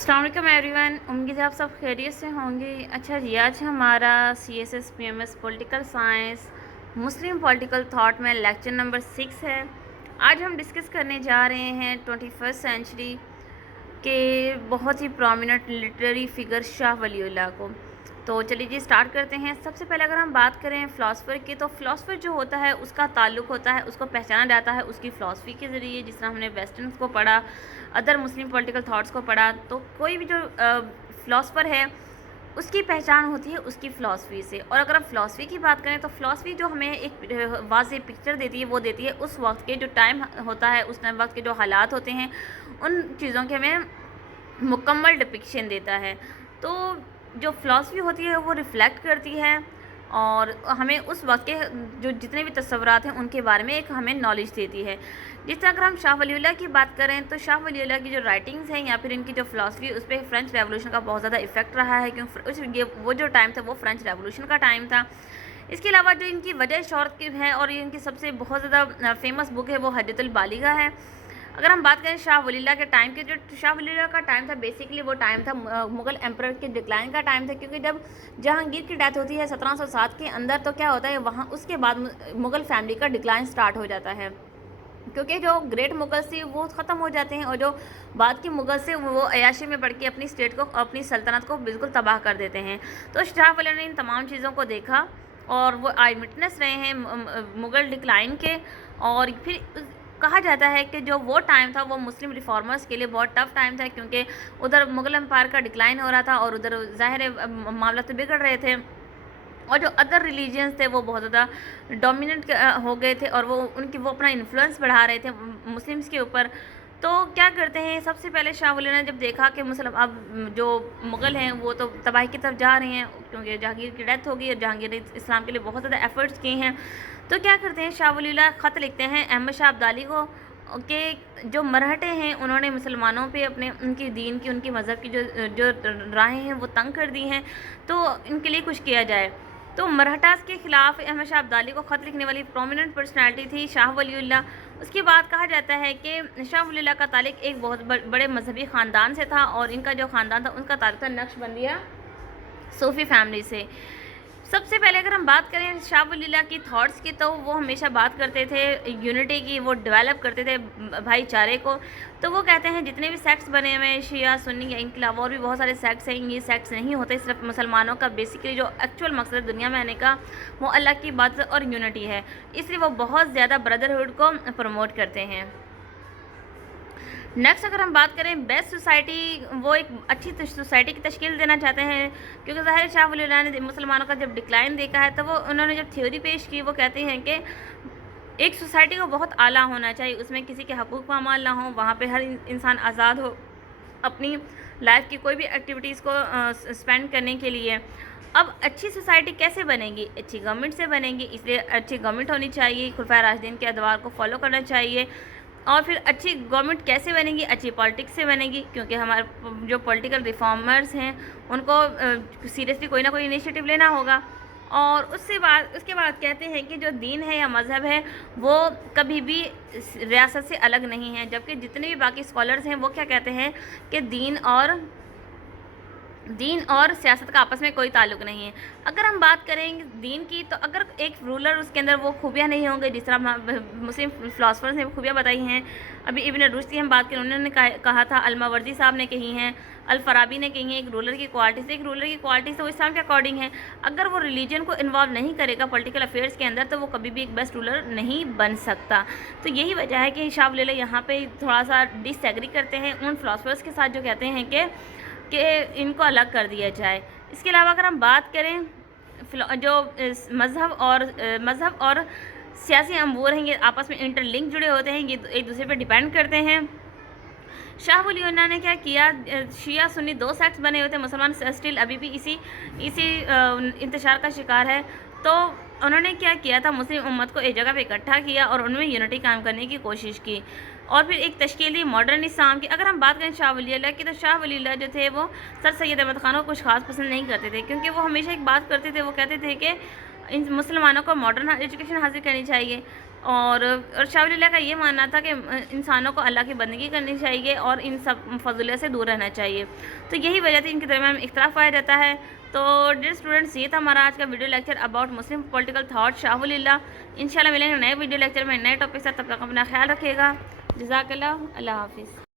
अस्सलाम वालेकुम एवरीवन, उम्मीद है आप सब खैरियत से होंगे। अच्छा जी, आज हमारा CSS PMS पॉलिटिकल साइंस मुस्लिम पॉलिटिकल थॉट में लेक्चर नंबर 6 है। आज हम डिस्कस करने जा रहे हैं 21st सेंचुरी के बहुत ही prominent literary figure Shah Waliullah को। तो चलिए जी स्टार्ट करते हैं। सबसे पहले अगर हम बात करें फ़िलासफ़र की, तो फ़िलासफ़र जो होता है उसका ताल्लुक़ होता है, उसको पहचाना जाता है उसकी फ़िलासफ़ी के ज़रिए। जिस तरह हमने वेस्टर्न्स को पढ़ा, अदर मुस्लिम पॉलिटिकल थॉट्स को पढ़ा, तो कोई भी जो फ़िलासफ़र है उसकी पहचान होती है उसकी फ़िलासफ़ी से। और अगर हम फ़िलासफ़ी की बात करें तो फ़िलासफ़ी जो हमें एक वाज़ेह पिक्चर देती है, वो देती है उस वक्त के जो टाइम होता है, उस टाइम वक्त के जो हालात होते हैं, उन चीज़ों के हमें मुकम्मल डिपिक्शन देता है। तो जो फ़िलासफ़ी होती है वो रिफ़्लेक्ट करती है और हमें उस वक्त के जो जितने भी तस्वुरात हैं उनके बारे में एक हमें नॉलेज देती है। जिस तरह अगर हम शाह वलीउल्लाह की बात करें तो शाह वलीउल्लाह की जो राइटिंग्स हैं या फिर इनकी जो फ़िलासफ़ी, उस पर फ्रेंच रेवोल्यूशन का बहुत ज़्यादा इफ़ेक्ट रहा है, क्योंकि वो जो टाइम था वो फ्रेंच रेवोल्यूशन का टाइम था। इसके अलावा जो इनकी वजह शहरत की है और इनकी सबसे बहुत ज़्यादा फ़ेमस बुक है वो हज्जतुल बालिगा है। अगर हम बात करें शाह वलीउल्लाह के टाइम की, जो शाह वलीउल्लाह का टाइम था बेसिकली वो टाइम था मुग़ल एम्परर के डिक्लाइन का टाइम था, क्योंकि जब जहांगीर की डेथ होती है 1707 के अंदर, तो क्या होता है वहाँ उसके बाद मुग़ल फैमिली का डिक्लाइन स्टार्ट हो जाता है, क्योंकि जो ग्रेट मुगल्स थे वो ख़त्म हो जाते हैं और जो बाद के मुगल्स थे वो अयाशी में बढ़ के अपनी स्टेट को, अपनी सल्तनत को बिल्कुल तबाह कर देते हैं। तो शाह वलीउल्लाह ने इन तमाम चीज़ों को देखा और वो आई विटनेस रहे हैं मुग़ल डिक्लाइन के। और फिर कहा जाता है कि जो वो टाइम था वो मुस्लिम रिफॉर्मर्स के लिए बहुत टफ टाइम था, क्योंकि उधर मुग़ल एम्पायर का डिक्लाइन हो रहा था और उधर ज़ाहिर मामला तो बिगड़ रहे थे और जो अदर रिलीजियंस थे वो बहुत ज़्यादा डोमिनेंट हो गए थे और वो अपना इन्फ्लुएंस बढ़ा रहे थे मुस्लिम्स के ऊपर। तो क्या करते हैं, सबसे पहले शाह वली ने जब देखा कि मुसलम अब जो मुग़ल हैं वो तो तबाही की तरफ जा रहे हैं, क्योंकि जहांगीर की डेथ हो गई और जहांगीर ने इस्लाम के लिए बहुत ज़्यादा एफ़र्ट्स किए हैं, तो क्या करते हैं शाह वली ख़त लिखते हैं अहमद शाह अब्दाली को कि जो मरहटे हैं उन्होंने मुसलमानों पे अपने उनकी दीन की, उनकी मज़हब की जो जो राहें हैं वो तंग कर दी हैं, तो इनके लिए कुछ किया जाए। तो मरहटास के ख़िलाफ़ अहमद शाह अब्दाली को ख़त लिखने वाली प्रोमिनेंट पर्सनैलिटी थी शाह वलीउल्लाह। उसके बाद कहा जाता है कि शाह वलीउल्लाह का ताल्लुक़ एक बहुत बड़े मजहबी ख़ानदान से था और इनका जो ख़ानदान था उनका ताल्लुक़ था नक्शबंदिया सूफ़ी फैमिली से। सबसे पहले अगर हम बात करें शाह वलीउल्लाह की थॉट्स की, तो वो हमेशा बात करते थे यूनिटी की, वो डेवलप करते थे भाईचारे को। तो वो कहते हैं जितने भी सेक्ट्स बने हुए हैं शिया सुन्नी या इनके अलावा और भी बहुत सारे सेक्ट्स हैं, ये सेक्ट्स नहीं होते, सिर्फ मुसलमानों का बेसिकली जो एक्चुअल मकसद है दुनिया में आने का वो अल्लाह की इबादत और यूनिटी है, इसलिए वो बहुत ज़्यादा ब्रदरहुड को प्रमोट करते हैं। नेक्स्ट अगर हम बात करें बेस्ट सोसाइटी, वो एक अच्छी सोसाइटी की तश्कील देना चाहते हैं, क्योंकि ज़ाहिर शाह वलीउल्लाह ने मुसलमानों का जब डिक्लाइन देखा है तो वो उन्होंने जब थ्योरी पेश की वो कहते हैं कि एक सोसाइटी को बहुत आला होना चाहिए, उसमें किसी के हकूक़ पामाल ना हो, वहाँ पे हर इंसान आज़ाद हो अपनी लाइफ की कोई भी एक्टिविटीज़ को स्पेंड करने के लिए। अब अच्छी सोसाइटी कैसे बनेगी? अच्छी गवर्नमेंट से बनेगी, इसलिए अच्छी गवर्नमेंट होनी चाहिए, खुलफाए राशिदीन के अदवार को फॉलो करना चाहिए। और फिर अच्छी गवर्नमेंट कैसे बनेगी? अच्छी पॉलिटिक्स से बनेगी, क्योंकि हमारे जो पॉलिटिकल रिफॉर्मर्स हैं उनको सीरियसली कोई ना कोई इनिशिएटिव लेना होगा। और उसके बाद कहते हैं कि जो दीन है या मज़हब है वो कभी भी रियासत से अलग नहीं है, जबकि जितने भी बाकी स्कॉलर्स हैं वो क्या कहते हैं कि दीन और सियासत का आपस में कोई ताल्लुक़ नहीं है। अगर हम बात करें दीन की, तो अगर एक रूलर उसके अंदर वो खूबियाँ नहीं होंगी जिस तरह मुस्लिम फ़िलासफ़र्स ने खूबियाँ बताई हैं, अभी इब्न रुश्द की हम बात करें उन्होंने कहा था, अल-मावर्दी साहब ने कही हैं, अल-फ़राबी ने कही हैं, एक रूलर की क्वालिटीज़ तो इस्लाम के अकॉर्डिंग है। अगर वो रिलीजन को इन्वॉल्व नहीं करेगा पॉलिटिकल अफेयर्स के अंदर तो वो कभी भी एक बेस्ट रूलर नहीं बन सकता। तो यही वजह है कि शाह वलीउल्लाह यहाँ पे थोड़ा सा डिसएग्री करते हैं उन फ़िलासफ़र्स के साथ जो कहते हैं कि इनको अलग कर दिया जाए। इसके अलावा अगर हम बात करें जो मज़हब और सियासी अमूर हैं, ये आपस में इंटरलिंक जुड़े होते हैं, ये एक दूसरे पे डिपेंड करते हैं। शाह वलीउल्लाह ने क्या किया, शिया सुन्नी दो सेक्ट्स बने हुए थे, मुसलमान स्टिल अभी भी इसी इंतशार का शिकार है। तो उन्होंने क्या किया था, मुस्लिम उम्मत को एक जगह पे इकट्ठा किया और उनमें यूनिटी कायम करने की कोशिश की और फिर एक तश्कील दी मॉडर्न इस्लाम की। अगर हम बात करें शाह वलीउल्लाह की, तो शाह वलीउल्लाह जो थे वो सर सैयद अहमद ख़ान को कुछ खास पसंद नहीं करते थे, क्योंकि वो हमेशा एक बात करते थे, वो कहते थे कि ان مسلمانوں کو ماڈرن ایجوکیشن حاصل کرنی چاہیے، اور شاہ ولی اللہ کا یہ ماننا تھا کہ انسانوں کو اللہ کی بندگی کرنی چاہیے اور ان سب فضولیت سے دور رہنا چاہیے. تو یہی وجہ تھی ان کے درمیان اختلاف پایا جاتا ہے. تو ڈیئر اسٹوڈنٹس، یہ تھا ہمارا آج کا video lecture about Muslim political thought Shah Waliullah. انشاءاللہ ملیں گے نئے ویڈیو لیکچر میں نئے ٹاپک سے. تب تک اپنا خیال رکھیے گا. جزاک اللہ. اللہ حافظ.